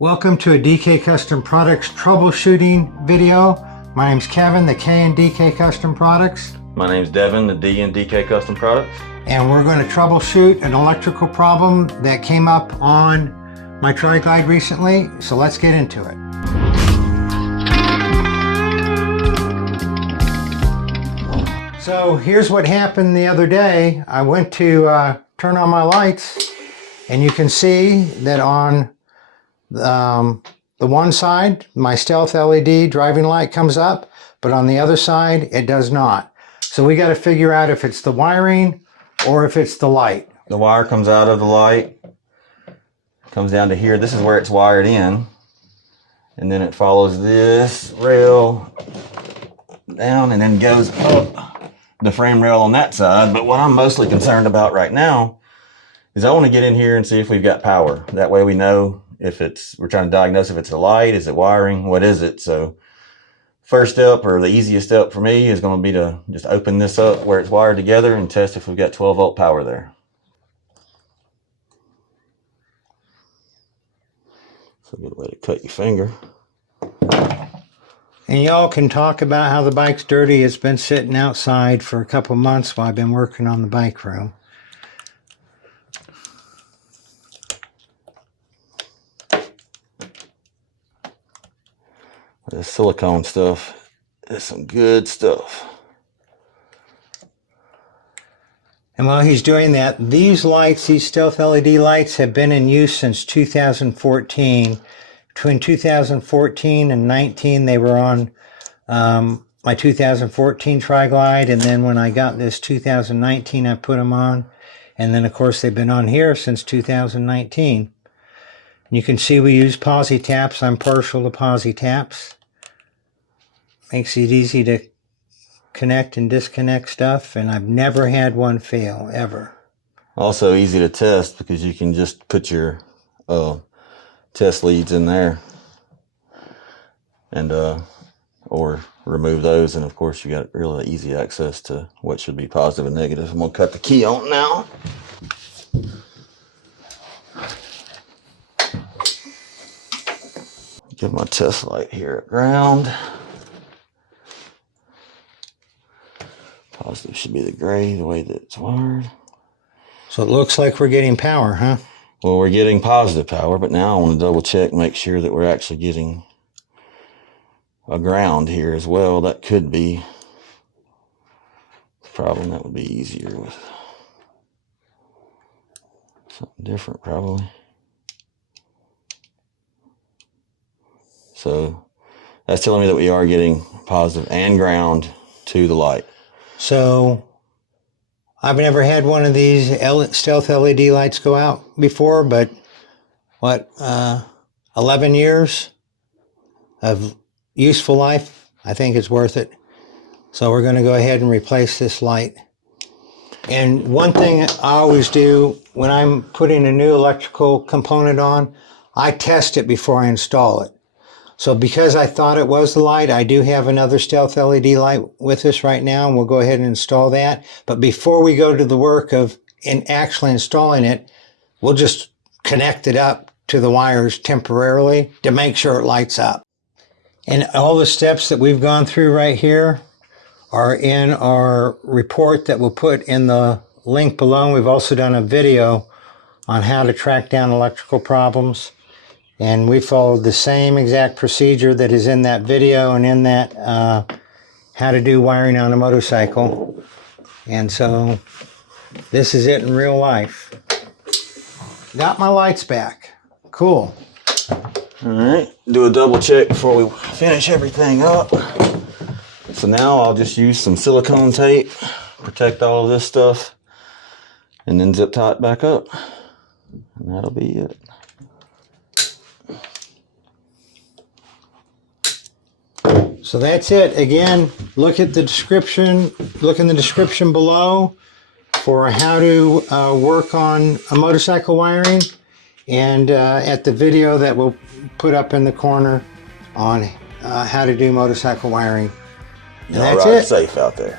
Welcome to a DK Custom Products troubleshooting video. My name's Kevin, the K in DK Custom Products. My name's Devin, the D in DK Custom Products. And we're going to troubleshoot an electrical problem that came up on my Tri-Glide recently. So let's get into it. So here's what happened the other day. I went to turn on my lights, and you can see that on the one side, my stealth LED driving light comes up, but on the other side, it does not. So we got to figure out if it's the wiring or if it's the light. The wire comes out of the light, comes down to here. This is where it's wired in. And then it follows this rail down and then goes up the frame rail on that side. But what I'm mostly concerned about right now is I want to get in here and see if we've got power. That way we know if we're trying to diagnose if it's the light, is it wiring, what is it? So first step, or the easiest step for me, is going to be to just open this up where it's wired together and test if we've got 12 volt power there. So a good way to cut your finger. And y'all can talk about how the bike's dirty. It's been sitting outside for a couple months while I've been working on the bike room. This silicone stuff is some good stuff. And while he's doing that, these lights, these stealth LED lights, have been in use since 2014. Between 2014 and 19, they were on my 2014 Tri-Glide, and then when I got this 2019, I put them on. And then, of course, they've been on here since 2019. And you can see we use posi taps. I'm partial to posi taps. Makes it easy to connect and disconnect stuff, and I've never had one fail, ever. Also easy to test because you can just put your test leads in there and or remove those, and of course you got really easy access to what should be positive and negative. I'm going to cut the key on now. Give my test light here at ground. Positive should be the gray, the way that it's wired. So it looks like we're getting power, huh? Well, we're getting positive power, but now I want to double check, make sure that we're actually getting a ground here as well. That could be the problem. That would be easier with something different, probably. So that's telling me that we are getting positive and ground to the light. So I've never had one of these stealth LED lights go out before, but what, 11 years of useful life, I think it's worth it. So we're going to go ahead and replace this light. And one thing I always do when I'm putting a new electrical component on, I test it before I install it. So because I thought it was the light, I do have another stealth LED light with us right now, and we'll go ahead and install that. But before we go to the work of actually installing it, we'll just connect it up to the wires temporarily to make sure it lights up. And all the steps that we've gone through right here are in our report that we'll put in the link below. We've also done a video on how to track down electrical problems. And we followed the same exact procedure that is in that video and in that how to do wiring on a motorcycle. And so this is it in real life. Got my lights back. Cool. All right, do a double check before we finish everything up. So now I'll just use some silicone tape, protect all of this stuff, and then zip tie it back up. And that'll be it. So that's it. Again, look at the description. Look in the description below for how to work on a motorcycle wiring, and at the video that we'll put up in the corner on how to do motorcycle wiring. And that's it. Safe out there.